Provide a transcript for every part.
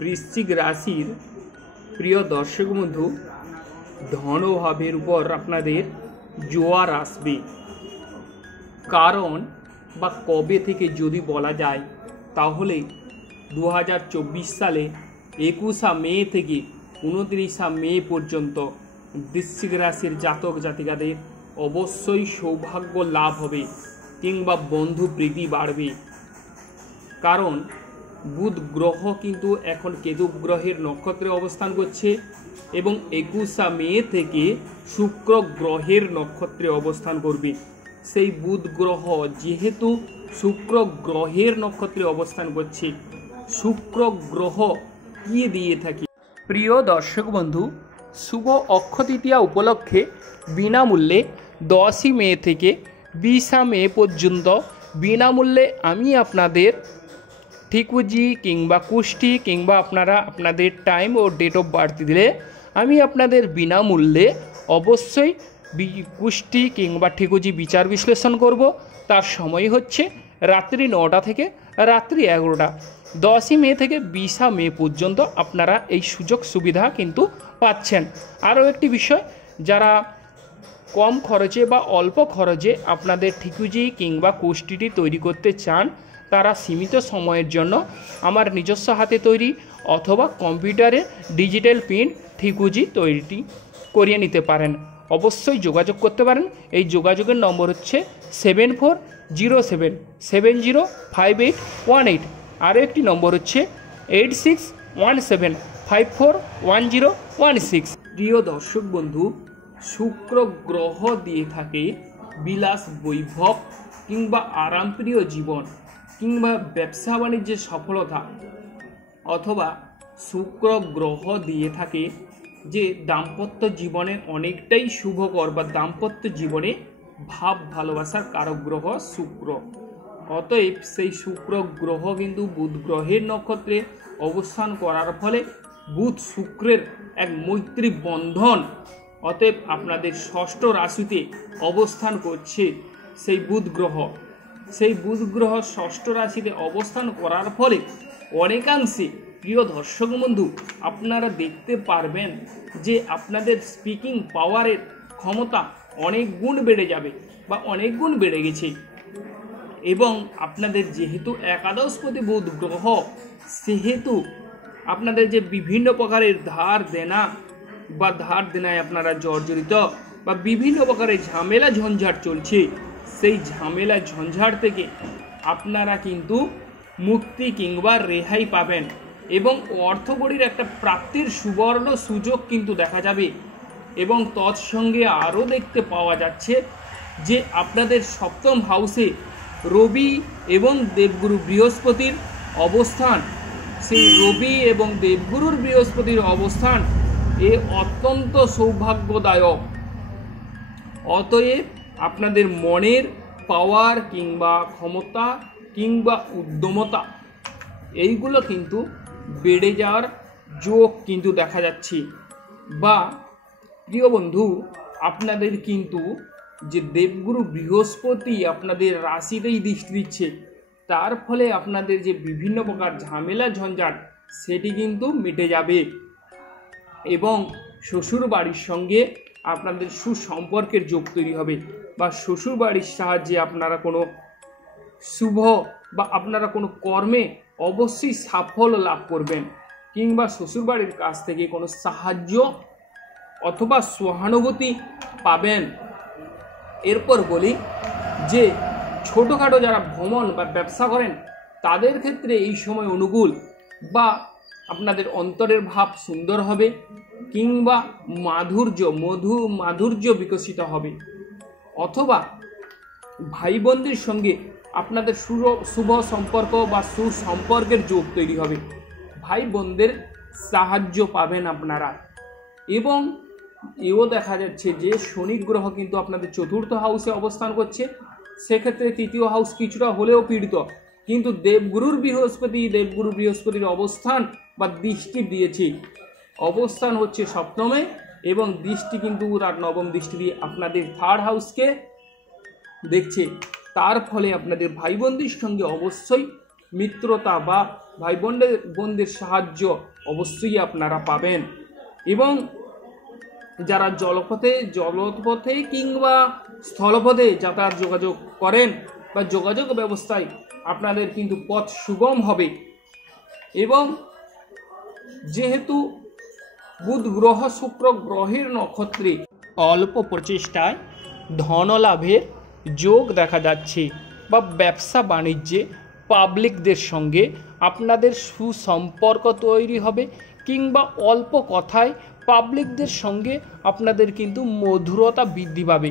বৃশ্চিক রাশির প্রিয় দর্শক বন্ধু, ধনভাবের উপর আপনাদের জোয়ার আসবে। কারণ বা কবে থেকে যদি বলা যায় তাহলে 2024 সালে 21 মে থেকে 29 মে পর্যন্ত বৃশ্চিক রাশির জাতক জাতিকাদের অবশ্যই সৌভাগ্য লাভ হবে কিংবা বন্ধু প্রীতি বাড়বে। কারণ বুধ গ্রহ কিন্তু এখন কেতু গ্রহের নক্ষত্রে অবস্থান করছে এবং 21 মে থেকে শুক্র গ্রহের নক্ষত্রে অবস্থান করবে। সেই বুধ গ্রহ যেহেতু শুক্র গ্রহের নক্ষত্রে অবস্থান করছে, শুক্র গ্রহ কি দিয়ে থাকে? প্রিয় দর্শক বন্ধু, শুভ অক্ষয় তৃতীয়া উপলক্ষে বিনামূল্যে 10 মে থেকে 20 মে পর্যন্ত বিনামূল্যে আমি আপনাদের ঠিকুজি কিংবা কুষ্টি কিংবা আপনারা আপনাদের টাইম ও ডেট অফ বার্থ দিলে আমি আপনাদের বিনামূল্যে অবশ্যই কুষ্টি কিংবা ঠিকুজি বিচার বিশ্লেষণ করব। তার সময় হচ্ছে রাত্রি 9টা থেকে রাত্রি 11টা। 10 মে থেকে 20 মে পর্যন্ত আপনারা এই সুযোগ সুবিধা কিন্তু পাচ্ছেন। আরও একটি বিষয়, যারা কম খরচে বা অল্প খরচে আপনাদের ঠিকুজি কিংবা কুষ্টিটি তৈরি করতে চান, তারা সীমিত সময়ের জন্য আমার নিজস্ব হাতে তৈরি অথবা কম্পিউটারে ডিজিটাল প্রিন্ট ঠিকুজি তৈরিটি করিয়ে নিতে পারেন। অবশ্যই যোগাযোগ করতে পারেন। এই যোগাযোগের নম্বর হচ্ছে 7407705818। আরও একটি নম্বর হচ্ছে 8617541016। প্রিয় দর্শক বন্ধু, শুক্র গ্রহ দিয়ে থাকে বিলাস বৈভব কিংবা আরামপ্রিয় জীবন কিংবা ব্যবসা বাণিজ্যের সফলতা, অথবা শুক্র গ্রহ দিয়ে থাকে যে দাম্পত্য জীবনে অনেকটাই শুভকর বা দাম্পত্য জীবনে ভাব ভালোবাসার কারক গ্রহ শুক্র। অতএব সেই শুক্র গ্রহ কিন্তু বুধ গ্রহের নক্ষত্রে অবস্থান করার ফলে বুধ শুক্রের এক মৈত্রী বন্ধন, অতএব আপনাদের ষষ্ঠ রাশিতে অবস্থান করছে সেই বুধ গ্রহ। সেই বুধ গ্রহ ষষ্ঠ রাশিতে অবস্থান করার ফলে অনেকাংশে প্রিয় দর্শক বন্ধু আপনারা দেখতে পারবেন যে আপনাদের স্পিকিং পাওয়ারের ক্ষমতা অনেক গুণ বেড়ে যাবে বা অনেক গুণ বেড়ে গেছে। এবং আপনাদের যেহেতু একাদশপতি বুধ গ্রহ, সেহেতু আপনাদের যে বিভিন্ন প্রকারের ধার দেনা বা ধার দেনায় আপনারা জর্জরিত বা বিভিন্ন প্রকারের ঝামেলা ঝঞ্ঝাট চলছে, সেই ঝামেলা ঝঞ্ঝাট থেকে আপনারা কিন্তু মুক্তি কিংবা রেহাই পাবেন এবং অর্থকড়ির একটা প্রাপ্তির সুবর্ণ সুযোগ কিন্তু দেখা যাবে। এবং তৎসঙ্গে আরও দেখতে পাওয়া যাচ্ছে যে আপনাদের সপ্তম হাউসে রবি এবং দেবগুরু বৃহস্পতির অবস্থান, সেই রবি এবং দেবগুরুর বৃহস্পতির অবস্থান এ অত্যন্ত সৌভাগ্যদায়ক। অতএব আপনাদের মনের পাওয়ার কিংবা ক্ষমতা কিংবা উদ্যমতা এইগুলো কিন্তু বেড়ে যাওয়ার যোগ কিন্তু দেখা যাচ্ছে। বা প্রিয় বন্ধু, আপনাদের কিন্তু যে দেবগুরু বৃহস্পতি আপনাদের রাশিতেই দৃষ্টি দিচ্ছে, তার ফলে আপনাদের যে বিভিন্ন প্রকার ঝামেলা ঝঞ্ঝাট সেটি কিন্তু মিটে যাবে এবং শ্বশুর বাড়ির সঙ্গে আপনাদের সুসম্পর্কের যোগ তৈরি হবে বা শ্বশুর বাড়ির সাহায্যে আপনারা কোনো শুভ বা আপনারা কোনো কর্মে অবশ্যই সাফল্য লাভ করবেন কিংবা শ্বশুরবাড়ির কাছ থেকে কোনো সাহায্য অথবা সহানুভূতি পাবেন। এরপর বলি যে ছোটোখাটো যারা ভ্রমণ বা ব্যবসা করেন তাদের ক্ষেত্রে এই সময় অনুকূল, বা আপনাদের অন্তরের ভাব সুন্দর হবে কিংবা মাধুর্য বিকশিত হবে, অথবা ভাই বোনদের সঙ্গে আপনাদের শুভ সম্পর্ক বা সুসম্পর্কের যোগ তৈরি হবে। ভাই বোনদের সাহায্য পাবেন আপনারা। এবং এও দেখা যাচ্ছে যে শনি গ্রহ কিন্তু আপনাদের চতুর্থ হাউসে অবস্থান করছে, সেক্ষেত্রে তৃতীয় হাউস কিছুটা হলেও পীড়িত, কিন্তু দেবগুরু বৃহস্পতির অবস্থান বা দৃষ্টি দিয়েছে, অবস্থান হচ্ছে সপ্তমে এবং দৃষ্টি কিন্তু তার নবম দৃষ্টি দিয়ে আপনাদের থার্ড হাউসকে দেখছে। তার ফলে আপনাদের ভাই বোনদের সঙ্গে অবশ্যই মিত্রতা বা ভাই বোনদের সাহায্য অবশ্যই আপনারা পাবেন। এবং যারা জলপথে কিংবা স্থলপথে যাতায়াত যোগাযোগ করেন বা যোগাযোগ ব্যবস্থায় আপনাদের কিন্তু পথ সুগম হবে। এবং যেহেতু বুধ গ্রহ শুক্র গ্রহের নক্ষত্রে অল্প প্রচেষ্টায় ধনলাভের যোগ দেখা যাচ্ছে, বা ব্যবসা বাণিজ্যে পাবলিকদের সঙ্গে আপনাদের সুসম্পর্ক তৈরি হবে, কিংবা অল্প কথায় পাবলিকদের সঙ্গে আপনাদের কিন্তু মধুরতা বৃদ্ধি পাবে।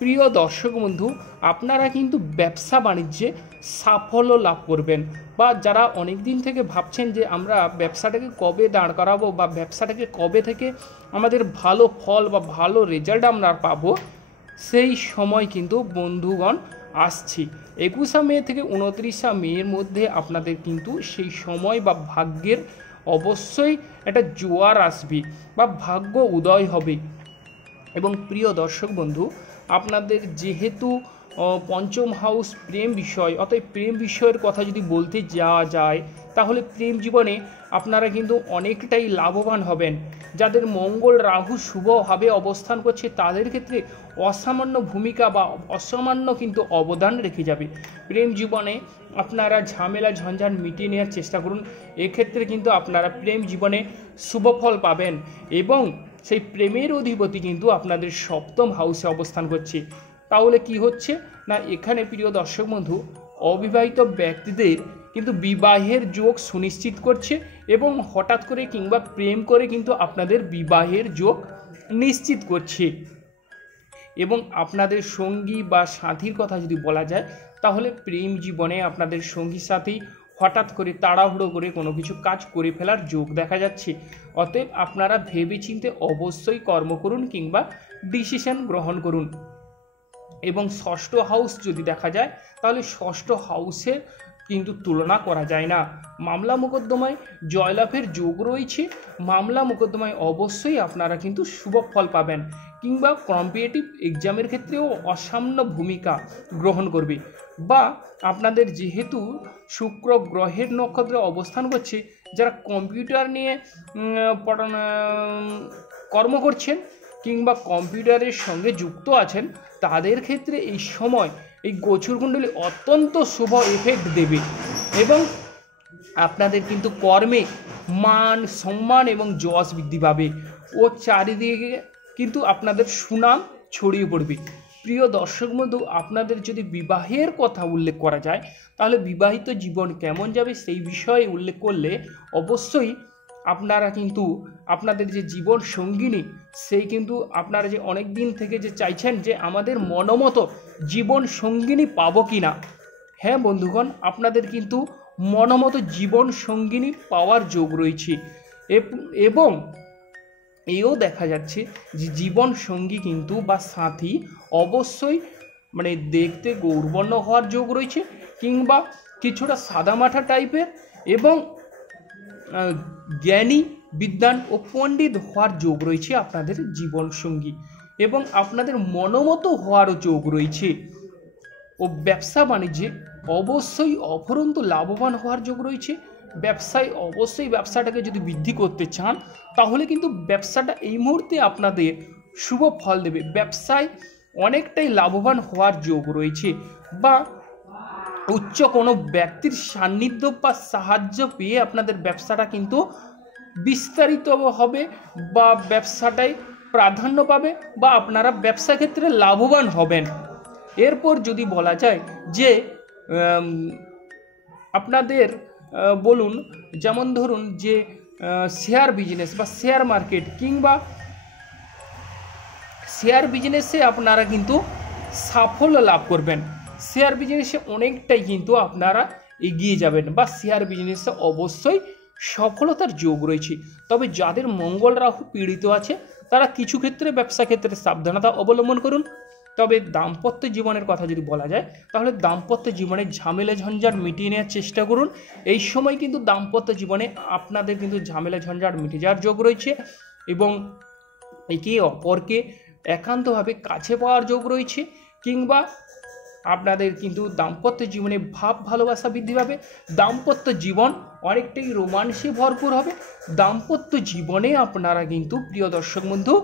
প্রিয় দর্শক বন্ধু, আপনারা কিন্তু ব্যবসা বাণিজ্যে সাফল্য লাভ করবেন, বা যারা অনেক দিন থেকে ভাবছেন যে আমরা ব্যবসাটাকে কবে দাঁড় করাবো বা ব্যবসাটাকে কবে থেকে আমাদের ভালো ফল বা ভালো রেজাল্ট আমরা পাবো, সেই সময় কিন্তু বন্ধুগণ আসছি। 21 মে থেকে 29 মের মধ্যে আপনাদের কিন্তু সেই সময় বা ভাগ্যের অবশ্যই একটা জোয়ার আসবে বা ভাগ্য উদয় হবে। এবং প্রিয় দর্শক বন্ধু, আপনাদের যেহেতু পঞ্চম হাউস প্রেম বিষয়, অতএব প্রেম বিষয়ের কথা যদি বলতে যাওয়া যায় তাহলে প্রেম জীবনে আপনারা কিন্তু অনেকটাই লাভবান হবেন। যাদের মঙ্গল রাহু শুভভাবে অবস্থান করছে তাদের ক্ষেত্রে অসামান্য ভূমিকা বা অসামান্য কিন্তু অবদান রেখে যাবে। প্রেম জীবনে আপনারা ঝামেলা ঝঞ্ঝাট মিটিয়ে নেওয়ার চেষ্টা করুন, এক্ষেত্রে কিন্তু আপনারা প্রেম জীবনে শুভফল পাবেন। এবং সেই প্রেমের অধিপতি কিন্তু আপনাদের সপ্তম হাউসে অবস্থান করছে। তাহলে কি হচ্ছে না, এখানে প্রিয় দর্শক বন্ধু অবিবাহিত ব্যক্তিদের কিন্তু বিবাহের যোগ সুনিশ্চিত করছে, এবং হঠাৎ করে কিংবা প্রেম করে কিন্তু আপনাদের বিবাহের যোগ নিশ্চিত করছে। এবং আপনাদের সঙ্গী বা সাথীর কথা যদি বলা যায় তাহলে প্রেম জীবনে আপনাদের সঙ্গী সাথী হঠাৎ করে তাড়াহুড়ো করে কোনো কিছু কাজ করে ফেলার যোগ দেখা যাচ্ছে। অতএব আপনারা ভেবেচিন্তে অবশ্যই কর্ম করুন কিংবা ডিসিশন গ্রহণ করুন। এবং ষষ্ঠ হাউস যদি দেখা যায় তাহলে ষষ্ঠ হাউসের কিন্তু তুলনা করা যায় না। মামলা মোকদ্দমায় জয়লাভের যোগ রয়েছে, মামলা মোকদ্দমায় অবশ্যই আপনারা কিন্তু শুভ ফল পাবেন, কিংবা কম্পিটিটিভ এক্সামের ক্ষেত্রেও অসামান্য ভূমিকা গ্রহণ করবে। বা আপনাদের যেহেতু শুক্র গ্রহের নক্ষত্রে অবস্থান করছে, যারা কম্পিউটার নিয়ে কর্ম করছেন কিংবা কম্পিউটারের সঙ্গে যুক্ত আছেন তাদের ক্ষেত্রে এই সময় এই গোচরকুণ্ডলী অত্যন্ত শুভ এফেক্ট দেবে। এবং আপনাদের কিন্তু কর্মে মান সম্মান এবং যশ বৃদ্ধি পাবে ও চারিদিকে কিন্তু আপনাদের সুনাম ছড়িয়ে পড়বে। প্রিয় দর্শক বন্ধু, আপনাদের যদি বিবাহের কথা উল্লেখ করা যায় তাহলে বিবাহিত জীবন কেমন যাবে সেই বিষয়ে উল্লেখ করলে অবশ্যই আপনারা কিন্তু আপনাদের যে জীবন সঙ্গিনী সেই কিন্তু আপনারা যে অনেক দিন থেকে যে চাইছেন যে আমাদের মনোমতো জীবন সঙ্গিনী পাবো কি না, হ্যাঁ বন্ধুগণ, আপনাদের কিন্তু মনোমতো জীবন সঙ্গিনী পাওয়ার যোগ রয়েছে। এবং এও দেখা যাচ্ছে যে জীবন সঙ্গী কিন্তু বা সাথী অবশ্যই মানে দেখতে গৌরবর্ণ হওয়ার যোগ রয়েছে, কিংবা কিছুটা সাদামাঠা টাইপের এবং জ্ঞানী বিদ্বান ও পণ্ডিত হওয়ার যোগ রয়েছে আপনাদের জীবন সঙ্গী। এবং আপনাদের মনোমতো হওয়ারও যোগ রয়েছে। ও ব্যবসা বাণিজ্যে অবশ্যই অফুরন্ত লাভবান হওয়ার যোগ রয়েছে। ব্যবসায় অবশ্যই ব্যবসাটাকে যদি বৃদ্ধি করতে চান তাহলে কিন্তু ব্যবসাটা এই মুহূর্তে আপনাদের শুভ ফল দেবে। ব্যবসায় অনেকটাই লাভবান হওয়ার যোগ রয়েছে, বা উচ্চ কোনো ব্যক্তির সান্নিধ্য বা সাহায্য পেয়ে আপনাদের ব্যবসাটা কিন্তু বিস্তারিত হবে, বা ব্যবসাটাই প্রাধান্য পাবে, বা আপনারা ব্যবসা ক্ষেত্রে লাভবান হবেন। এরপর যদি বলা যায় যে আপনাদের বলুন, যেমন ধরুন যে শেয়ার বিজনেস বা শেয়ার মার্কেট কিংবা শেয়ার বিজনেসে আপনারা কিন্তু সাফল্য লাভ করবেন। শেয়ার বিজনেসে অনেকটাই কিন্তু আপনারা এগিয়ে যাবেন, বা শেয়ার বিজনেসে অবশ্যই সফলতার যোগ রয়েছে। তবে যাদের মঙ্গল রাহু পীড়িত আছে তারা কিছু ক্ষেত্রে ব্যবসা ক্ষেত্রে সাবধানতা অবলম্বন করুন। তবে দাম্পত্য জীবনের কথা যদি বলা যায় তাহলে দাম্পত্য জীবনে ঝামেলা ঝঞ্ঝাট মিটিয়ে নেওয়ার চেষ্টা করুন। এই সময় কিন্তু দাম্পত্য জীবনে আপনাদের কিন্তু ঝামেলা ঝঞ্ঝাট মিটে যাওয়ার যোগ রয়েছে, এবং একে অপরকে একান্তভাবে কাছে পাওয়ার যোগ রয়েছে, কিংবা আপনাদের কিন্তু দাম্পত্য জীবনে ভাব ভালোবাসা বৃদ্ধি পাবে, দাম্পত্য জীবন অনেকটাই রোমান্সে ভরপুর হবে। দাম্পত্য জীবনে আপনারা কিন্তু প্রিয় দর্শক বন্ধু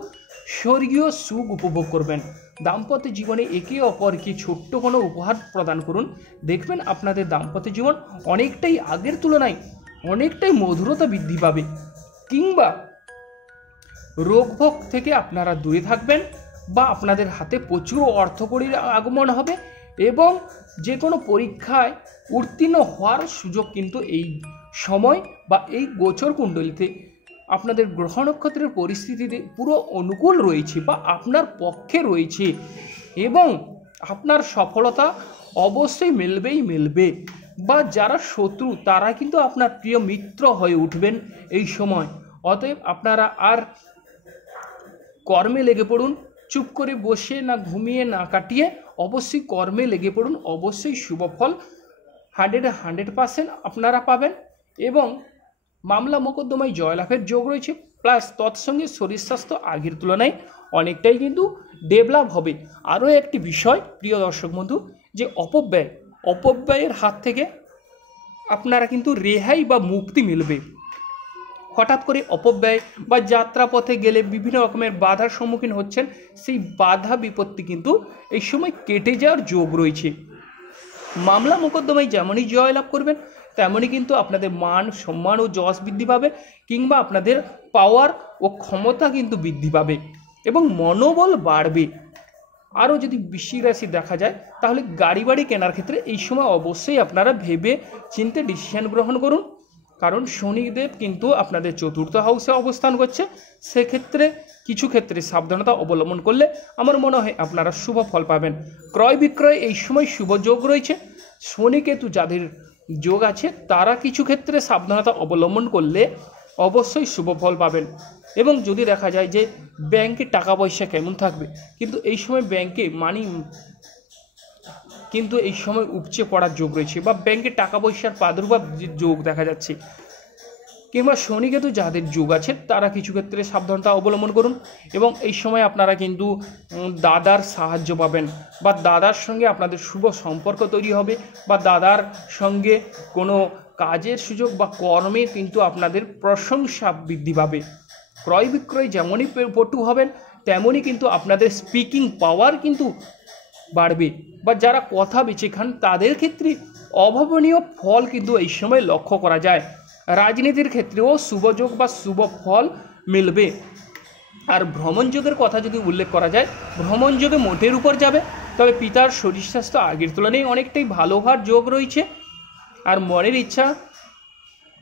স্বর্গীয় সুখ উপভোগ করবেন। দাম্পত্য জীবনে একে অপরকে ছোট্ট কোনো উপহার প্রদান করুন, দেখবেন আপনাদের দাম্পত্য জীবন অনেকটাই আগের তুলনায় অনেকটাই মধুরতা বৃদ্ধি পাবে। কিংবা রোগভোগ থেকে আপনারা দূরে থাকবেন, বা আপনাদের হাতে প্রচুর অর্থকড়ির আগমন হবে, এবং যে কোনো পরীক্ষায় উত্তীর্ণ হওয়ার সুযোগ কিন্তু এই সময় বা এই গোচর কুণ্ডলিতে আপনাদের গ্রহ নক্ষত্রের পরিস্থিতিতে পুরো অনুকূল রয়েছে বা আপনার পক্ষে রয়েছে, এবং আপনার সফলতা অবশ্যই মিলবে। বা যারা শত্রু তারা কিন্তু আপনার প্রিয় মিত্র হয়ে উঠবেন এই সময়। অতএব আপনারা আর কর্মে লেগে পড়ুন, চুপ করে বসে না ঘুমিয়ে না কাটিয়ে অবশ্যই কর্মে লেগে পড়ুন, অবশ্যই শুভ ফল 100% আপনারা পাবেন। এবং মামলা মোকদ্দমায় জয়লাভের যোগ রয়েছে, প্লাস তৎসঙ্গে শরীর স্বাস্থ্য আগের তুলনায় অনেকটাই কিন্তু ডেভেলপ হবে। আরও একটি বিষয় প্রিয় দর্শক বন্ধু, যে অপব্যয়ের হাত থেকে আপনারা কিন্তু রেহাই বা মুক্তি মিলবে। হঠাৎ করে অপব্যয় বা যাত্রাপথে গেলে বিভিন্ন রকমের বাধার সম্মুখীন হচ্ছেন, সেই বাধা বিপত্তি কিন্তু এই সময় কেটে যাওয়ার যোগ রয়েছে। মামলা মোকদ্দমায় যেমনই জয়লাভ করবেন তেমনই কিন্তু আপনাদের মান সম্মান ও যশ বৃদ্ধি পাবে, কিংবা আপনাদের পাওয়ার ও ক্ষমতা কিন্তু বৃদ্ধি পাবে এবং মনোবল বাড়বে। আরও যদি বৃশ্চিক রাশি দেখা যায় তাহলে গাড়ি বাড়ি কেনার ক্ষেত্রে এই সময় অবশ্যই আপনারা ভেবে চিন্তে ডিসিশন গ্রহণ করুন, কারণ শনিদেব কিন্তু আপনাদের চতুর্থ হাউসে অবস্থান করছে। সেক্ষেত্রে কিছু ক্ষেত্রে সাবধানতা অবলম্বন করলে আমার মনে হয় আপনারা শুভ ফল পাবেন। ক্রয় বিক্রয় এই সময় শুভ যোগ রয়েছে। শনি কেতু যাদের যোগ আছে তারা কিছু ক্ষেত্রে সাবধানতা অবলম্বন করলে অবশ্যই শুভ ফল পাবেন। এবং যদি দেখা যায় যে ব্যাংকে টাকা পয়সা কেমন থাকবে, কিন্তু এই সময় ব্যাংকে কিন্তু এই সময় উপচে পড়ার যোগ রয়েছে, বা ব্যাংকে টাকা পয়সার প্রাদুর্ভাব যোগ দেখা যাচ্ছে। কিংবা শনি কেতু যাদের যোগ আছে তারা কিছু ক্ষেত্রে সাবধানতা অবলম্বন করুন। এবং এই সময় আপনারা কিন্তু দাদার সাহায্য পাবেন, বা দাদার সঙ্গে আপনাদের শুভ সম্পর্ক তৈরি হবে, বা দাদার সঙ্গে কোনো কাজের সুযোগ বা কর্মে কিন্তু আপনাদের প্রশংসা বৃদ্ধি পাবে। ক্রয় বিক্রয় যেমনই পটু হবেন তেমনই কিন্তু আপনাদের স্পিকিং পাওয়ার কিন্তু বাড়বে, বা যারা কথা বেছে খান তাদের ক্ষেত্রে অভাবনীয় ফল কিন্তু এই সময় লক্ষ্য করা যায়। রাজনীতির ক্ষেত্রেও শুভযোগ বা শুভ ফল মিলবে। আর ভ্রমণ যোগের কথা যদি উল্লেখ করা যায়, ভ্রমণ যোগে মোটের উপর যাবে, তবে পিতার শরীর স্বাস্থ্য আগের তুলনায় অনেকটাই ভালো হওয়ার যোগ রয়েছে। আর মনের ইচ্ছা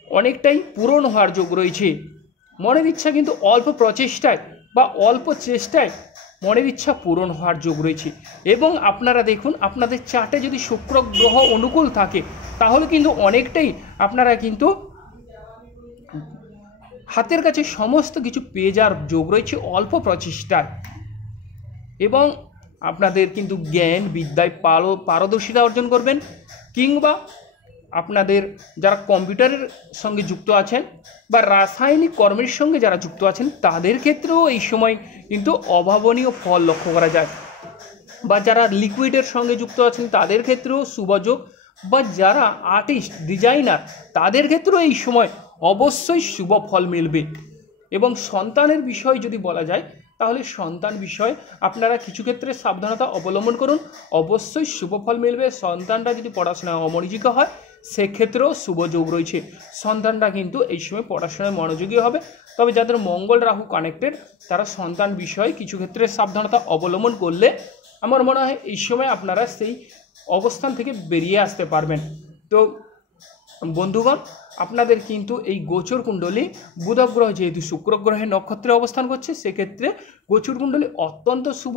অনেকটাই পূরণ হওয়ার যোগ রয়েছে। মনের ইচ্ছা কিন্তু অল্প প্রচেষ্টায় বা অল্প চেষ্টায় মনের ইচ্ছা পূরণ হওয়ার যোগ রয়েছে। এবং আপনারা দেখুন আপনাদের চার্টে যদি শুক্র গ্রহ অনুকূল থাকে তাহলে কিন্তু অনেকটাই আপনারা কিন্তু হাতের কাছে সমস্ত কিছু পেয়ে যাওয়ার যোগ রয়েছে অল্প প্রচেষ্টায়। এবং আপনাদের কিন্তু জ্ঞান বিদ্যায় পারদর্শিতা অর্জন করবেন। কিংবা আপনাদের যারা কম্পিউটারের সঙ্গে যুক্ত আছেন বা রাসায়নিক কর্মের সঙ্গে যারা যুক্ত আছেন তাদের ক্ষেত্রেও এই সময় কিন্তু অভাবনীয় ফল লক্ষ্য করা যায়। বা যারা লিকুইডের সঙ্গে যুক্ত আছেন তাদের ক্ষেত্রেও শুভযোগ, বা যারা আর্টিস্ট ডিজাইনার তাদের ক্ষেত্রেও এই সময় অবশ্যই শুভ ফল মিলবে। এবং সন্তানের বিষয় যদি বলা যায় তাহলে সন্তান বিষয়ে আপনারা কিছু ক্ষেত্রে সাবধানতা অবলম্বন করুন, অবশ্যই শুভ ফল মিলবে। সন্তানরা যদি পড়াশোনায় অমনোযোগী হয় সেক্ষেত্রেও শুভ যোগ রয়েছে, সন্তানরা কিন্তু এই সময় পড়াশোনায় মনোযোগী হবে। তবে যাদের মঙ্গল রাহু কানেক্টেড তারা সন্তান বিষয়ে কিছু ক্ষেত্রে সাবধানতা অবলম্বন করলে আমার মনে হয় এই সময় আপনারা সেই অবস্থান থেকে বেরিয়ে আসতে পারবেন। তো বন্ধুগণ, আপনাদের কিন্তু এই গোচর কুণ্ডলী বুধ গ্রহ যেহেতু শুক্র গ্রহের নক্ষত্রে অবস্থান করছে সেক্ষেত্রে গোচর কুণ্ডলী অত্যন্ত শুভ।